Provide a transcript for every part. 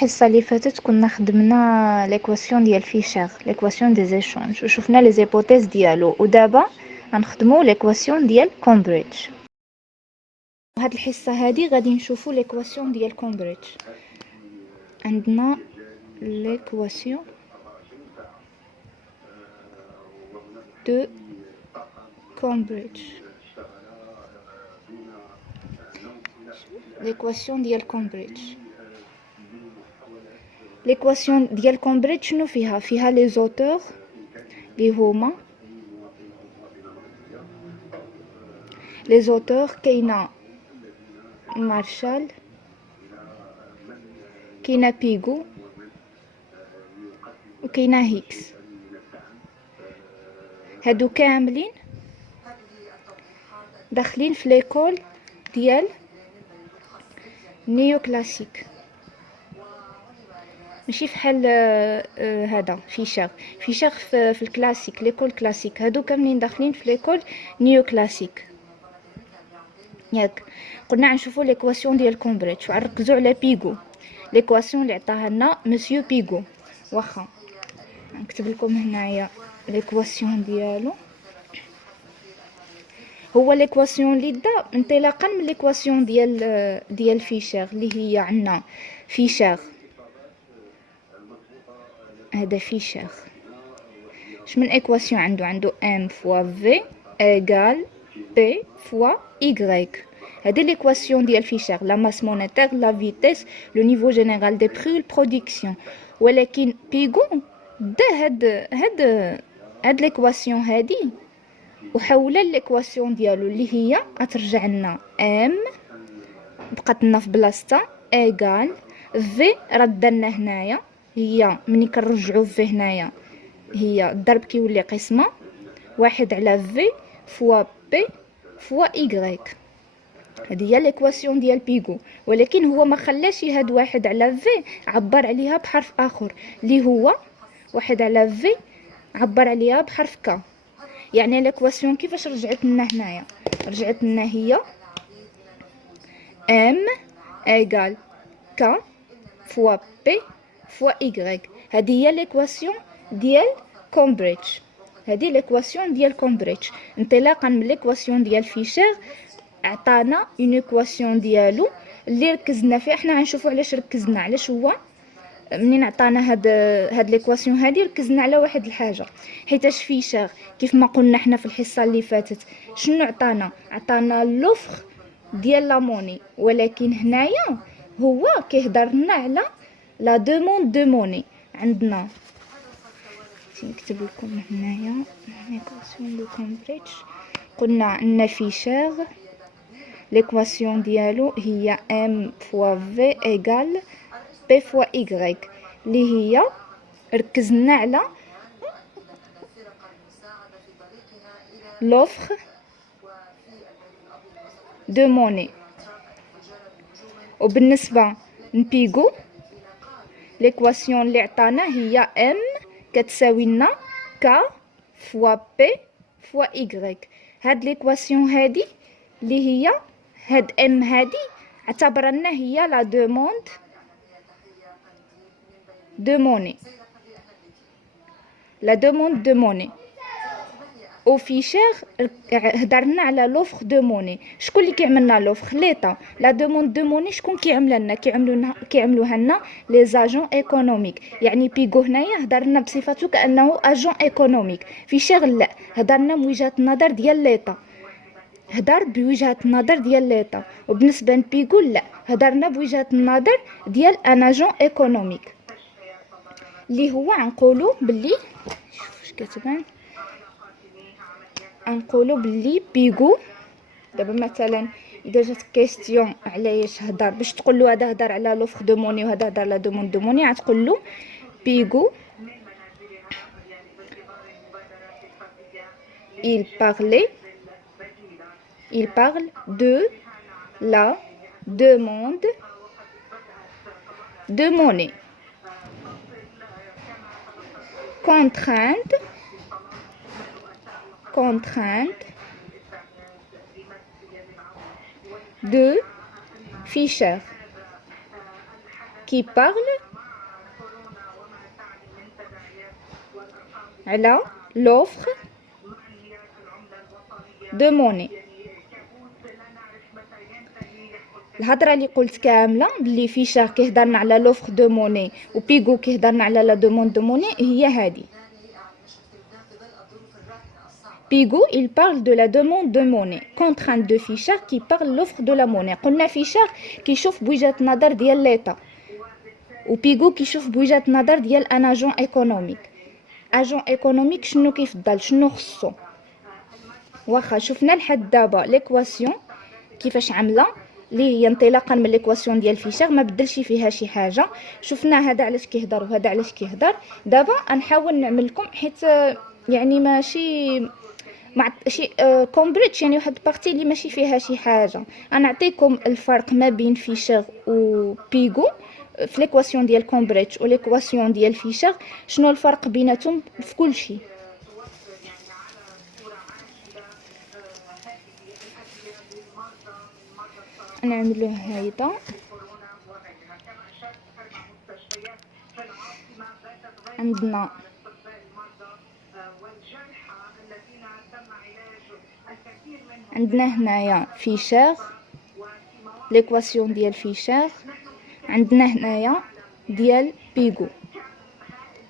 الحصة اللي فاتت كنا خدمنا ليكواسيون ديال فيشر، ليكواسيون دي زيشونج، وشفنا لي زيبوتيز ديالو، ودابا غنخدمو ليكواسيون ديال كومبريدج. هاد الحصة هادي غادي نشوفو ليكواسيون ديال كومبريدج. عندنا ليكواسيون دو كومبريدج، ليكواسيون ديال كومبريدج. ليكواسيون ديال كومبريدج شنو فيها لي زوتور لي هما لي زوتور، كاينه مارشال، كاينه بيغو، وكاينه هيكس. هادو كاملين داخلين في ليكول ديال نيو كلاسيك، ماشي فحال هذا فيشر في الكلاسيك، ليكول كلاسيك. هادو كاملين داخلين في ليكول نيو كلاسيك. ياك قلنا غنشوفوا ليكواسيون ديال كومبريدج وغنركزوا على بيغو، ليكواسيون اللي عطاها لنا مسيو بيغو. واخا نكتب لكم هنايا ليكواسيون ديالو. هو ليكواسيون اللي دا انطلاقا من ليكواسيون ديال فيشر، اللي هي عندنا فيشر، هذا فيشر شمن ايكواسيون عنده ام فوا في ايغال بي فوا ايغريك. هذه ليكواسيون ديال فيشر، لا ماس مونيتير، لا فيتيس، لو نيفو جينيرال دي بري والبرودكسيون. ولكن بيغو دا هاد ليكواسيون هادي وحولها ليكواسيون ديالو اللي هي غترجع لنا ام بقات لنا في بلاصتها ايغال في ردنا هنايا، هي ملي كنرجعو في هنايا هي الضرب كيولي قسمه، واحد على في فوا بي فوا ايغريك. هذه هي ليكواسيون ديال بيغو. ولكن هو ما خلاش هاد واحد على في عبر عليها بحرف اخر اللي هو واحد على في عبر عليها بحرف ك. يعني ليكواسيون كيفاش رجعت لنا هنايا؟ رجعت لنا هي ام ايغال ك فوا بي فوا ايغريك. هذه هي ليكواسيون ديال كومبريدج. هذه ليكواسيون ديال كومبريدج انطلاقا من ليكواسيون ديال فيشر عطانا اون ايكواسيون ديالو اللي ركزنا فيه. احنا غنشوفوا علاش ركزنا، علاش هو منين عطانا هاد ليكواسيون هادي ركزنا على واحد الحاجه، حيتاش فيشر كيف ما قلنا احنا في الحصه اللي فاتت شنو عطانا لوفر ديال لا موني، ولكن هنايا هو كيهضر لنا على لا دوموند دو موني. عندنا نكتب لكم هنايا ليكواسيون دو كومبريدج. قلنا عندنا فيشر ليكواسيون ديالو هي ام فوا في ايغال بي فوا ايغريك، اللي هي ركزنا على لوفر دو موني. وبالنسبه لبيغو ليكواسيون اللي عطانا هي ام كتساوي لنا ك فوا بي فوا ايغريك. هاد ليكواسيون هادي اللي هي هاد ام هادي اعتبرنا هي لا دوموند دو موني، لا دوموند دو موني. او فيشر هضرنا على لوفر دو موني. شكون اللي كيعملنا لوفر؟ ليطا. لا دوموند دو موني شكون كيعملها لنا؟ كيعملوها لنا لي زاجون ايكونوميك. يعني بيغو هنايا هضرنا بصفته كانه اجون ايكونوميك. فيشر لا، هضرنا من وجهه النظر ديال ليطا، هدر بوجهه النظر ديال ليطا. وبالنسبه لبيغو لا، هضرنا بوجهه النظر ديال ان اجون ايكونوميك، اللي هو غنقولوا باللي شوف واش كتبان، غنقولوا باللي بيغو. دابا مثلا اذا جات كيستيون علاش هضر، باش تقول له هذا هضر على لوفر دو موني وهذا هضر على دوموند دو موني، غتقول له بيغو il parle de la demande de monnaie, contrainte de Fischer qui parle على l'offre de monnaie. الهضره اللي قلت كامله بلي فيشار كيهضرنا على لوفر دو موني وبيغو كيهضرنا على لا دوموند دو موني هي هذه. Pigot, il parle de la demande de monnaie, contrainte de Fichard qui parle l'offre de la monnaie. قلنا فيشار كيشوف بوجهة نظر ديال ليطا وبيغو كيشوف بوجهة نظر ديال ان اجون ايكونوميك. اجون ايكونوميك شنو كيفضل شنو خصو؟ واخا شفنا لحد دابا ليكواسيون كيفاش عامله اللي هي انطلاقا من ليكواسيون ديال فيشار ما بدلش فيها شي حاجه. شفنا هذا علاش كيهضر وهذا علاش كيهضر. دابا غنحاول نعمل لكم حيت يعني ماشي مع شي كومبريتش يعني واحد بارتي اللي ماشي فيها شي حاجه. غنعطيكم الفرق ما بين فيشار و بيغو في ليكواسيون ديال كومبريتش و ليكواسيون ديال فيشار. شنو الفرق بيناتهم في كل شيء؟ نعملوه هيدا. عندنا هنايا فيشار ليكواسيون ديال فيشار. عندنا هنايا ديال بيغو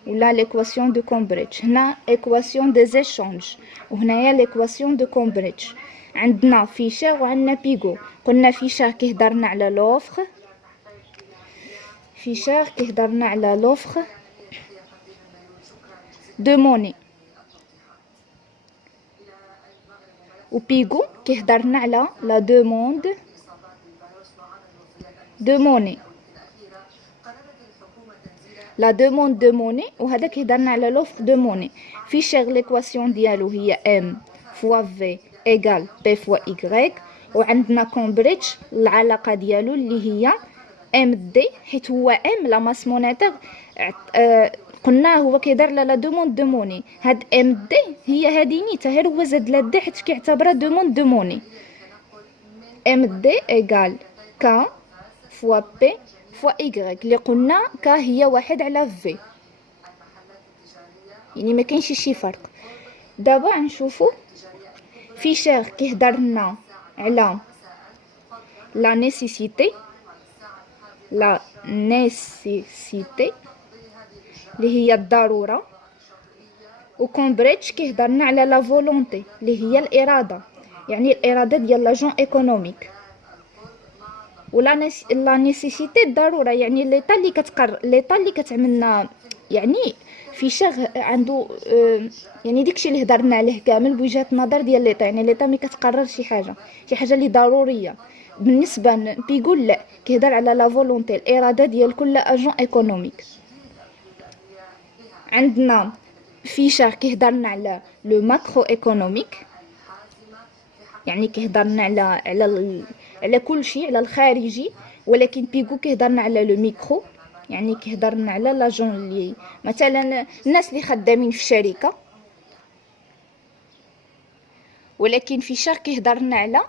ولا ليكواسيون دو كومبريتش. هنا ايكواسيون دي زيشونج وهنايا ليكواسيون دو كومبريتش. عندنا فيشار وعندنا بيغو. قلنا فيشار كيهضرنا على لوفر، فيشار كيهضرنا على لوفر دو موني وبيغو كيهضرنا على لا دوموند دو موني. لا دوموند دو موني وهذا كيهضرنا على لوفر دو موني. فيشار ليكواسيون ديالو هي ام فوا في ايغال بي فوا ايغريك. وعندنا كومبريتش العلاقه ديالو اللي هي ام دي حيت هو ام لا ماس مونيتير. قلنا هو كيدار لا دوموند دو موني. هاد ام دي هي هادي نيتا غير هو زاد لا دي حيت كيعتبرها دوموند دو موني. ام دي ايغال ك فوا بي فوا ايغريك اللي قلنا ك هي واحد على في يعني ما كاينش شي فرق. دابا نشوفو فيشار كيهضرنا على لا نيسيسيتي اللي هي الضروره وكومبريتش كيهضرنا على لا فولونتي اللي هي الاراده يعني الاراده ديال لاجون ايكونوميك. ولا لا نيسيسيتي الضروره يعني ليطا اللي كتقرر ليطا اللي كتعملنا يعني فيشار عنده يعني داكشي اللي هضرنا عليه كامل بوجهه نظر ديال ليطا. يعني ليطا ملي كتقرر شي حاجه اللي ضروريه. بالنسبه بيقول لا كيهضر على لا فولونتي الاراده ديال كل اجون ايكونوميك. عندنا فيشار كيهضرنا على لو ماكرو ايكونوميك يعني كيهضرنا على كل شيء على الخارجي. ولكن بيغو كيهضرنا على لو ميكرو يعني كيهضرنا على لاجون اللي مثلا الناس اللي خدامين في الشركه. ولكن فيشار كيهضرنا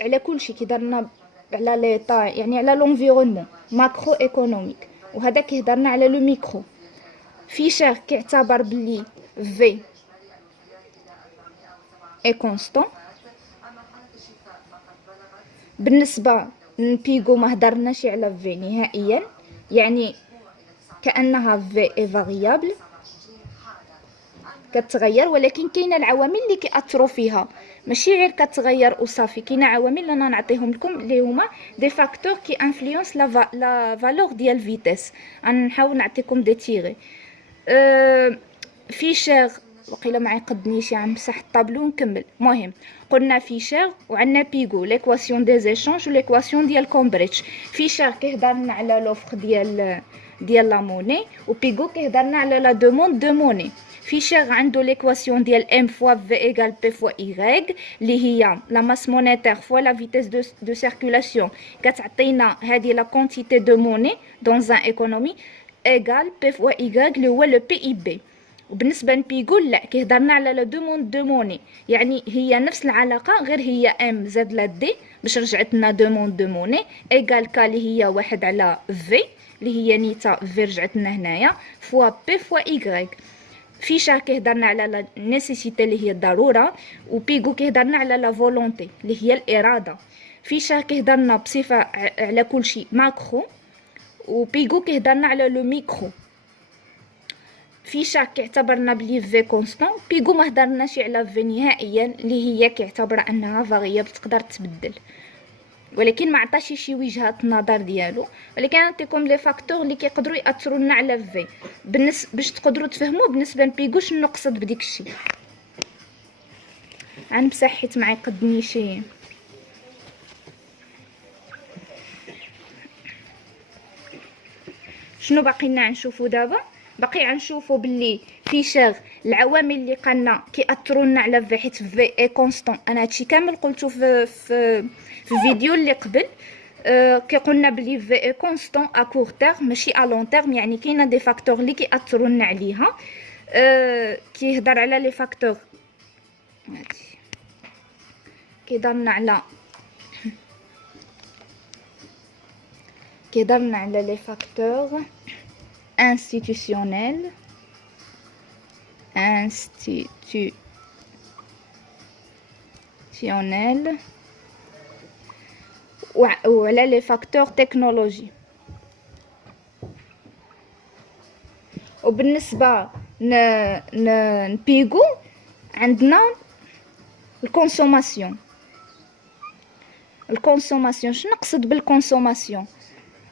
على كل شيء كيهضرنا على ليطا يعني على لونفيرونمون ماكرو ايكونوميك. وهذا كيهضرنا على لو ميكرو. فيشار كيعتبر بلي في اي كونستون. بالنسبه لبيغو ما هضرناش على في نهائيا يعني كانها في اي فاريابل كتغير. ولكن كاينه العوامل اللي كيأثروا فيها ماشي غير كتغير وصافي. كاينه عوامل اللي انا نعطيهم لكم اللي هما دي فاكتور كي انفلونس لا فالور ديال فيتيس. غنحاول نعطيكم دي تيغي. فيشار وقيله ما عيقدنيش غنمسح الطابلو ونكمل. المهم قلنا فيشار وعندنا بيغو ليكواسيون دي زيشونج و ليكواسيون ديال كومبريتش. فيشار كيهضرنا على لوفر ديال لا موني وبيغو كيهضرنا على لا دوموند دو موني. فيشار عنده ليكواسيون ديال ام فوا في ايغال بي فوا ايغريك اللي هي لا ماس مونيتير فوا لا فيتيس دو سيركولاسيون كتعطينا هذه لا كونتيتي دو موني دون ان ايكونومي ايغال بي فوا ايغريك اللي هو لو بي اي بي. وبالنسبه لبيغو لا كيهضرنا على لا دوموند دو موني يعني هي نفس العلاقه غير هي ام زاد لا دي باش رجعت لنا دوموند دو موني ايغال كا اللي هي واحد على في اللي هي نيتا في رجعت لنا هنايا فوا بي فوا ايغريك. فيشر كيهضرنا على لا نيسيسيتي اللي هي الضروره، وبيغو كيهضرنا على لا فولونتي اللي هي الاراده. فيشر كيهضرنا بصفه على كل شيء ماكرو، وبيغو كيهضرنا على لو ميكرو. فيشر كيعتبرنا بلي في كونستون، بيغو ما هضرناش على في نهائيا اللي هي كيعتبر انها فاريابل تقدر تبدل، ولكن ما عطاش شي وجهات نظر ديالو. ولكن نعطيكم لي فاكتور اللي كيقدروا ياثروا لنا على في باش تقدروا تفهموا بالنسبه لبيغو شنو نقصد بديك الشيء. غنمسح حيت ما يقدني شي. شنو باقي لنا نشوفوا دابا؟ باقي غنشوفوا باللي فيشر العوامل اللي قالنا كيأثروا لنا على في، حيت في اي كونستون. انا هادشي كامل قلته في الفيديو اللي قبل. كي قلنا بلي في اي كونستون ا كور تيرم ماشي ا لون تيرم، يعني كاينه دي فاكتور اللي كيأثروا لنا عليها. كيهضر على لي فاكتور، كيهضرنا على لي فاكتور institutionnel وعلى لي فاكتور تكنولوجي. وبالنسبه نبيغو عندنا الكونسوماسيون. شنو نقصد بالكونسوماسيون؟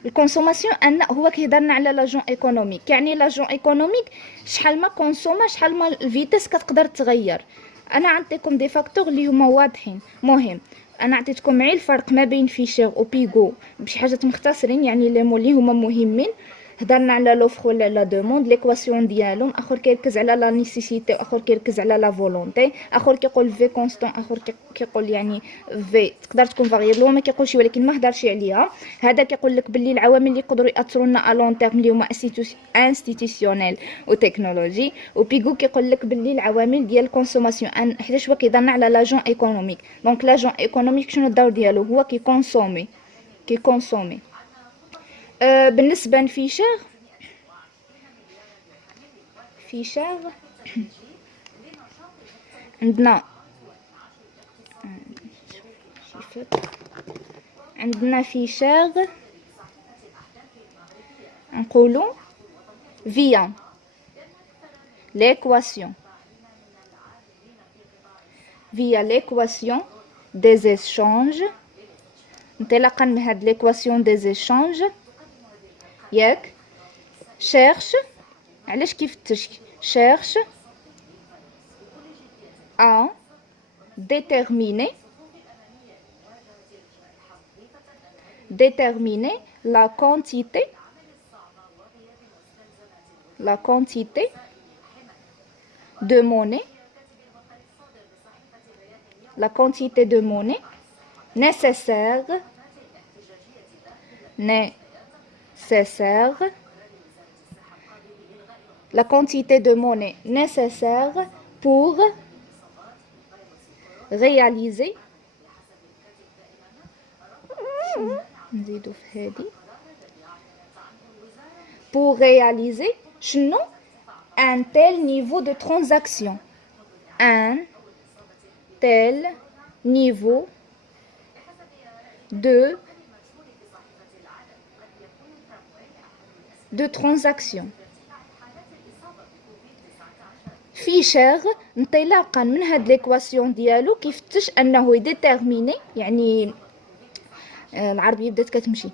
الكونسوماسيون ان هو كيهضرنا على لاجون ايكونوميك، يعني لاجون ايكونوميك شحال ما كونسوما شحال ما الفيتاس كتقدر تغير. انا عطيتكم دي فاكتور اللي هما واضحين. مهم انا عطيتكم غير الفرق ما بين فيشر وبيغو بشي حاجات مختصرين، يعني لي مو اللي هما مهمين. هضرنا على لوفر ولا لا دوموند، ليكواسيون ديالهم. اخر كيركز على لا نيسيسيتي، واخر كيركز على لا فولونتي. اخر كيقول في كونستون، اخر كيقول يعني في تقدر تكون فاريابل، هو ما كيقولش ولكن ما هضرش عليها. هذا كيقول لك باللي العوامل اللي يقدروا ياثروا لنا ا لون تيرم اللي هما انستيتيسيونيل وتكنولوجي. وبيغو كيقول لك باللي العوامل ديال الكونسوماسيون، حيتاش هو كيهضرنا على لاجون ايكونوميك. دونك لاجون ايكونوميك شنو الدور ديالو؟ هو كيكونسومي. بالنسبه لفيشر عندنا فيشر نقولوا via l'équation des échanges. انطلاقا من هاد l'équation des échanges ياك cherche، علاش كيفتش cherche à déterminer la quantité de monnaie nécessaire pour réaliser شنو un tel niveau de transaction. de transaction. فيشر انطلاقا من هاد ليكواسيون ديالو كيفتش انه يديتيرميني، يعني العربيه بدات كتمشي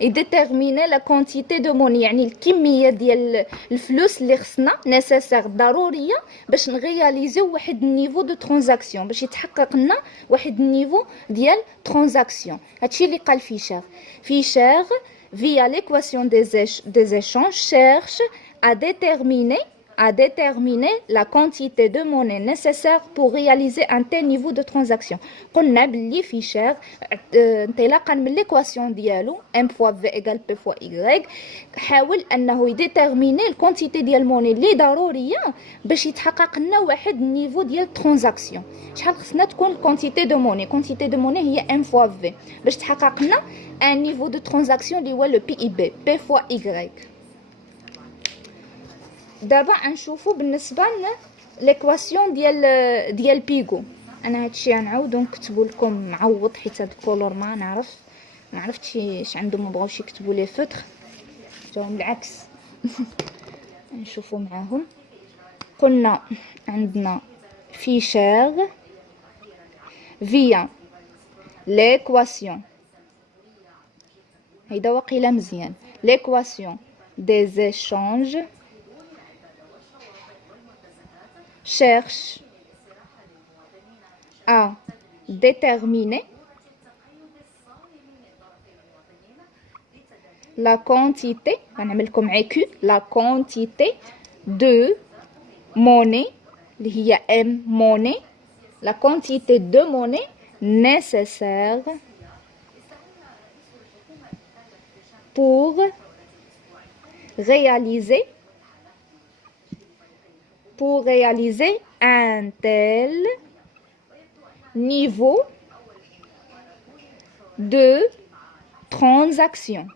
يديتيرميني لا كونتيتي دو موني، يعني الكميه ديال الفلوس اللي خصنا نيسيسير ضروريه باش نغياليزيو واحد النيفو دو ترانزاكسيون، باش يتحقق لنا واحد النيفو ديال ترانزاكسيون. هادشي اللي قال فيشر via l'équation des échanges cherche à déterminer la quantité de monnaie nécessaire pour réaliser un tel niveau de transaction. قلنا باللي فيشر انطلاقا من l'équation ديالو m fois v égale p fois y حاول انه يديتيرميني الكونتيتي ديال الموني اللي ضروريه باش يتحقق لنا واحد النيفو ديال ترانزاكسيون. شحال خصنا تكون الكونتيتي دو موني هي m fois v باش تحقق لنا ان نيفو دو ترانزاكسيون اللي هو لو بي اي بي p fois y. دابا نشوفوا بالنسبه ليكواسيون ديال بيغو. انا هادشي غنعاودو نكتبو لكم معوض حيت هاد الكولور ما عرفتش اش عندهم ما بغاوش يكتبوا لي فوتر جاهم العكس. نشوفوا معاهم. قلنا عندنا فيشير via l'équation هيدا واقيلا مزيان l'équation des échanges cherche à déterminer la quantité غنعمل لكم عكو la quantité de monnaie اللي هي M monnaie la quantité de monnaie nécessaire pour réaliser un tel niveau de transaction,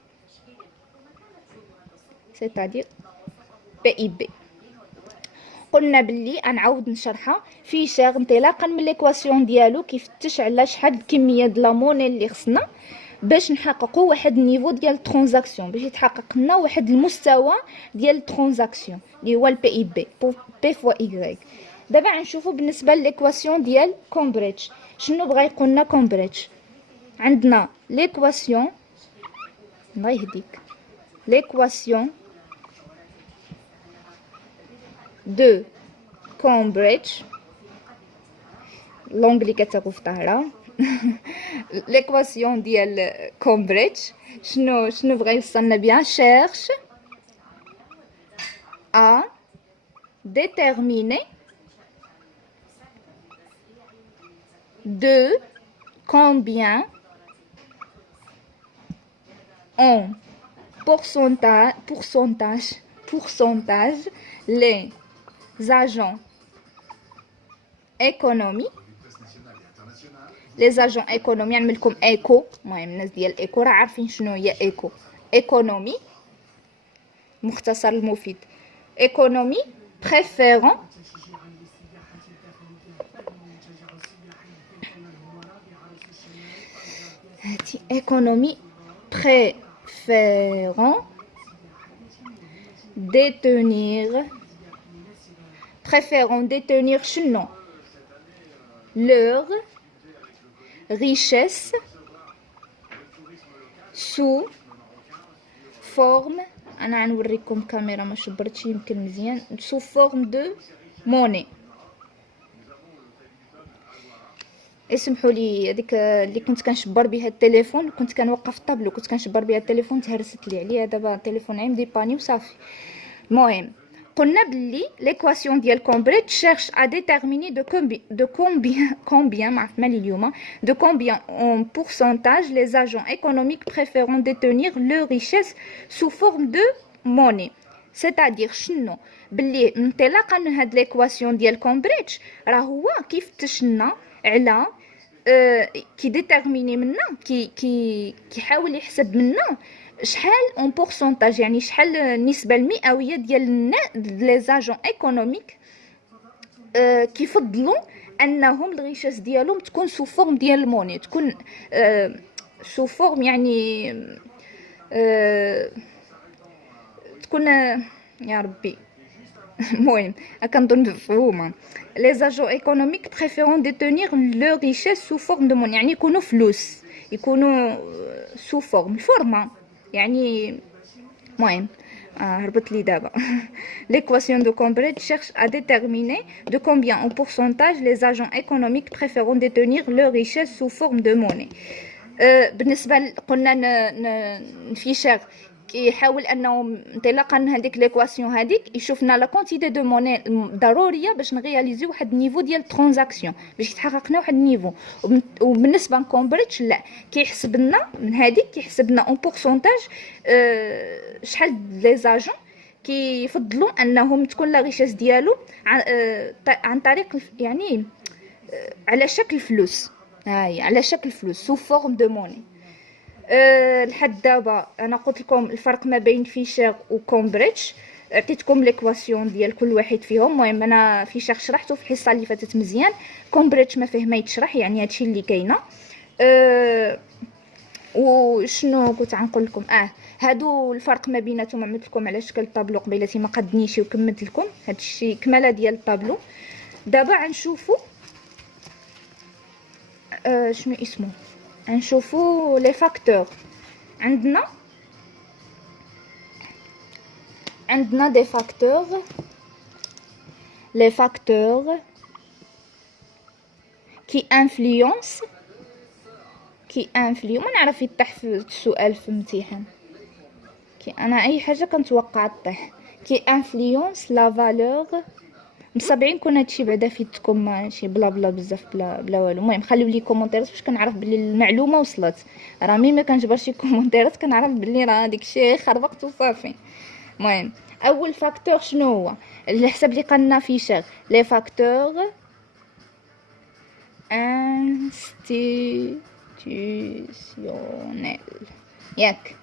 c'est-à-dire PIB. قلنا باللي نعاود نشرحها فيشير انطلاقا من ليكواسيون ديالو كيفتش على شحال الكميه د لا موني اللي خصنا باش نحققوا واحد النيفو ديال الترانزاكسيون، باش يتحقق لنا واحد المستوى ديال الترانزاكسيون اللي هو البي اي بي بي فوا اي. دابا غنشوفوا بالنسبه لليكواسيون ديال كومبريتش شنو بغا يقول لنا كومبريتش. عندنا ليكواسيون الله يهديك ليكواسيون de Cambridge l'anglais كتبقى في طهرة. l'équation ديال Cambridge شنو بغا يوصلنا بها cherche à déterminer de combien en pourcentage les agents économiques نعمل لكم ايكو. المهم الناس ديال ايكو راه عارفين شنو هي ايكو. ايكونومي مختصر المفيد ايكونومي préférant هاتي ايكونومي préférant détenir شنو leur richesse sous forme انا غنوريكم كاميرا ما شبرتش يمكن مزيان sous forme de monnaie. اسمحوا لي هذيك اللي كنت كنشبر بها التليفون كنت كنوقف الطابلو كنت كنشبر بها التليفون تهرست لي عليها دابا التليفون عندي باني وصافي. المهم قلنا بلي l'équation ديال كومبريتش cherche à déterminer de combien ما عرفت مالي اليوم de combien en pourcentage les agents économiques préférant détenir leur richesse sous forme de monnaie. c'est-à-dire شنو بلي انطلاقا من هاد l'équation ديال كومبريتش راه هو كيفتش لنا على كي ديتيرميني منا كيحاول يحسب منا شحال اون بورسونتاج يعني شحال النسبه المئويه ديال لي زاجون ايكونوميك كيفضلوا انهم الغيشاس ديالهم تكون سو فورم ديال الموني تكون سو فورم يعني تكون يا ربي المهم كنظن مفهومه. les agents économiques préférant détenir leur richesse sous forme de monnaie يعني يكونوا فلوس يكونوا sous forme الفورمه يعني المهم هربت لي دابا. l'équation de Cambridge cherche à déterminer de combien en pourcentage les agents économiques préférant détenir leur richesse sous forme de monnaie. بالنسبه قلنا فيشير كيحاول انه انطلاقا من هذيك ليكواسيون هذيك يشوف لنا لا كونتيتي دو موني ضروريه باش نغياليزي واحد النيفو ديال ترانزاكسيون باش يتحقق لنا واحد النيفو. وبالنسبه لكومبريتش لا كيحسب لنا من هذيك كيحسب لنا اون بورسونتاج شحال لي زاجون كيفضلوا انهم تكون لا ريشيس ديالو عن طريق يعني على شكل فلوس. هاي على شكل فلوس سو فورم دو موني. لحد دابا انا قلت لكم الفرق ما بين فيشير وكومبريتش. عطيتكم ليكواسيون ديال كل واحد فيهم. المهم انا في شرح شرحته في الحصه اللي فاتت مزيان، كومبريتش ما فيه ما يتشرح، يعني هادشي اللي كاينه. وشنو كنت غنقول لكم؟ هادو الفرق ما بيناتهم، عملت لكم على شكل طابلو قبيلتي ما قدنيش وكملت لكم هادشي كماله ديال الطابلو. دابا غنشوفوا شنو اسمه، غنشوفوا لي فاكتور. عندنا دي فاكتور، لي فاكتور كي انفلونس ما نعرف يطيح في السؤال في الامتحان، كي انا اي حاجه كنتوقع طيح. كي انفلونس لا فالور، مصابعين كون هادشي بعدا فيتكم ماشي بلا بلا بزاف بلا والو. المهم خليو لي كومونتيرات باش كنعرف بلي المعلومه وصلت. راه مي ما كنجبر شي كومونتيرات كنعرف بلي راه داكشي خربقت وصافي. المهم اول فاكتور شنو هو على حسب اللي قالنا فيشر؟ لي فاكتور انستيتيوشنيل ياك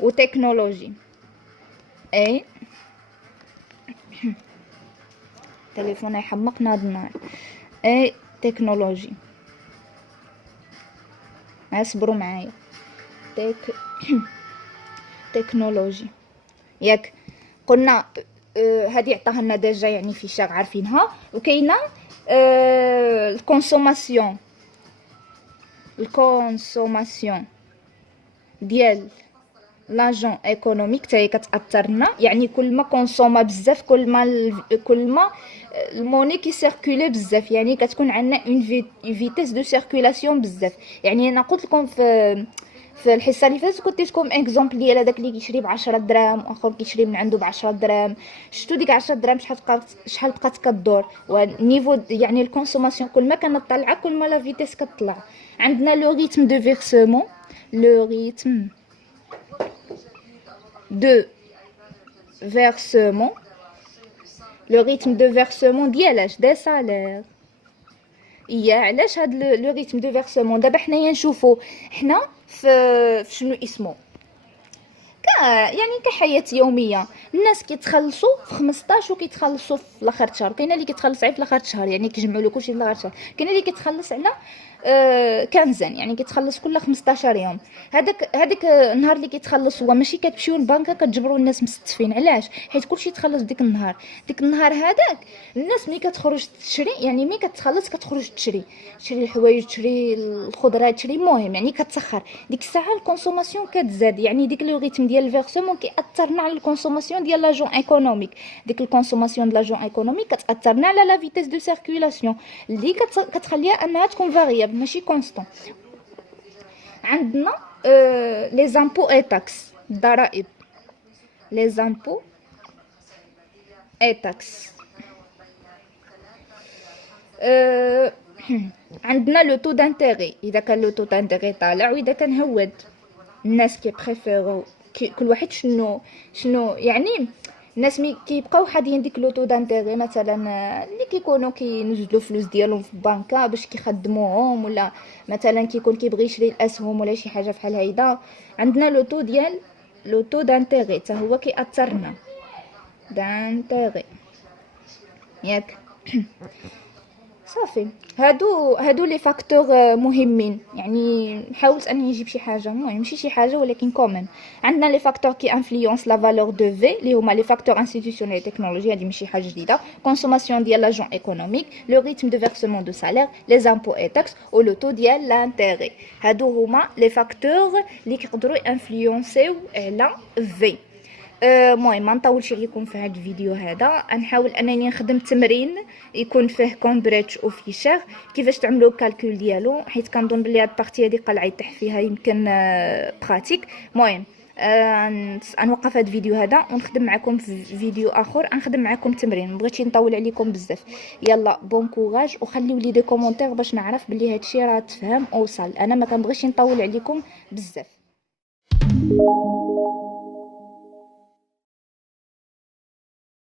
وتكنولوجي. اي تليفون يحمقنا هاد النهار. اي تكنولوجي، اصبروا معايا. تكنولوجي ياك قلنا. هذه عطاها لنا ديجا يعني في شاغ عارفينها. وكاينه الكونسوماسيون ديال لاجون ايكونوميك حتى هي كتاثرنا، يعني كل ما كونسوما بزاف كل ما الموني كي سيركولي بزاف، يعني كتكون عندنا اون فيتيس دو سيركولاسيون بزاف. يعني انا قلت لكم في الحصه اللي فاتت كنت لكم اكزومبل ديال هذاك اللي كيشري ب10 دراهم واخر كيشري من عنده ب10 دراهم. شفتوا ديك 10 دراهم شحال بقات كدور، ونيفو يعني الكونسوماسيون كل ما كانت طالعه كل ما لا فيتيس كتطلع. عندنا لو ريتم دو فيرسمون، لو ريتم de versement, le rythme de versement ديالاش دي سالير. علاش هاد لو ريتم دو فيرسمون؟ دابا حنايا نشوفوا حنا في شنو اسمه يعني كحياه يوميه. الناس كيتخلصوا في 15 وكيتخلصوا في الاخر الشهر، كاينه اللي كيتخلص غير في الاخر الشهر يعني كيجمعوا له كلشي في الاخر الشهر، كاينه اللي كيتخلص على كنزان يعني كيتخلص كل 15 يوم. هذاك النهار اللي كيتخلص هو ماشي كتمشيو للبنكه كتجبروا الناس مستفين. علاش؟ حيت كلشي يتخلص ديك النهار هذاك. الناس ملي كتخرج تشري يعني ملي كتخلص كتخرج تشري الحوايج، تشري الخضره، تشري المهم يعني كتسخر. ديك الساعه الكونسوماسيون كتزاد، يعني ديك لو ريتم ديال الفيرسمون كيأثرنا على الكونسوماسيون ديال لاجون ايكونوميك. ديك الكونسوماسيون ديال لاجون ايكونوميك كتأثرنا على لا فيتيس دو سيركولاسيون اللي كتخليها انها تكون فاريابل ماشي كونستون. عندنا لي زامبو اي تاكس، الضرائب، لي زامبو اي تاكس. عندنا لو تو دانتيغي، اذا كان لو تو دانتيغي طالع واذا كان هود. الناس كيبريفيرو كل واحد شنو يعني. الناس مي كيبقاو حادين ديك لو تو دانتيغي مثلا اللي كيكونوا كينزلوا فلوس ديالهم في البنكه باش كيخدموهم، ولا مثلا كيكون كيبغي يشري الاسهم ولا شي حاجه بحال هيدا. عندنا لو تو ديال لو تو دانتيغي حتى هو كيأثرنا دانتيغي ياك. صافي هادو لي فاكتور مهمين. يعني حاولت اني نجيب شي حاجه، المهم ماشي شي حاجه ولكن كومن. عندنا لي فاكتور كي انفلونس لا فالور دو في اللي هما لي فاكتور انستيتيوشنيل تكنولوجي، هادي ماشي حاجه جديده. كونسوماسيون ديال لاجون ايكونوميك، لو ريتم دو فيرسمون دو سالير، لي زامبو اي تاكس و لو تو ديال لانتيغي. هادو هما لي فاكتور اللي كيقدروا انفلونسيو على في. المهم ما نطولش عليكم في هذا الفيديو هذا. نحاول انني نخدم تمرين يكون فيه كومبريتش وفيشر كيفاش تعملوا الكالكول ديالو، حيت كنظن بلي هاد البارتي هادي قلعه يطيح فيها يمكن براتيك. المهم نوقف هذا الفيديو هذا ونخدم معكم في فيديو اخر. نخدم معكم تمرين، مبغيتش نطول عليكم بزاف. يلا بون كوراج وخليو لي دي كومونتير باش نعرف بلي هادشي راه تفهم وصل. انا ما كنبغيش نطول عليكم بزاف.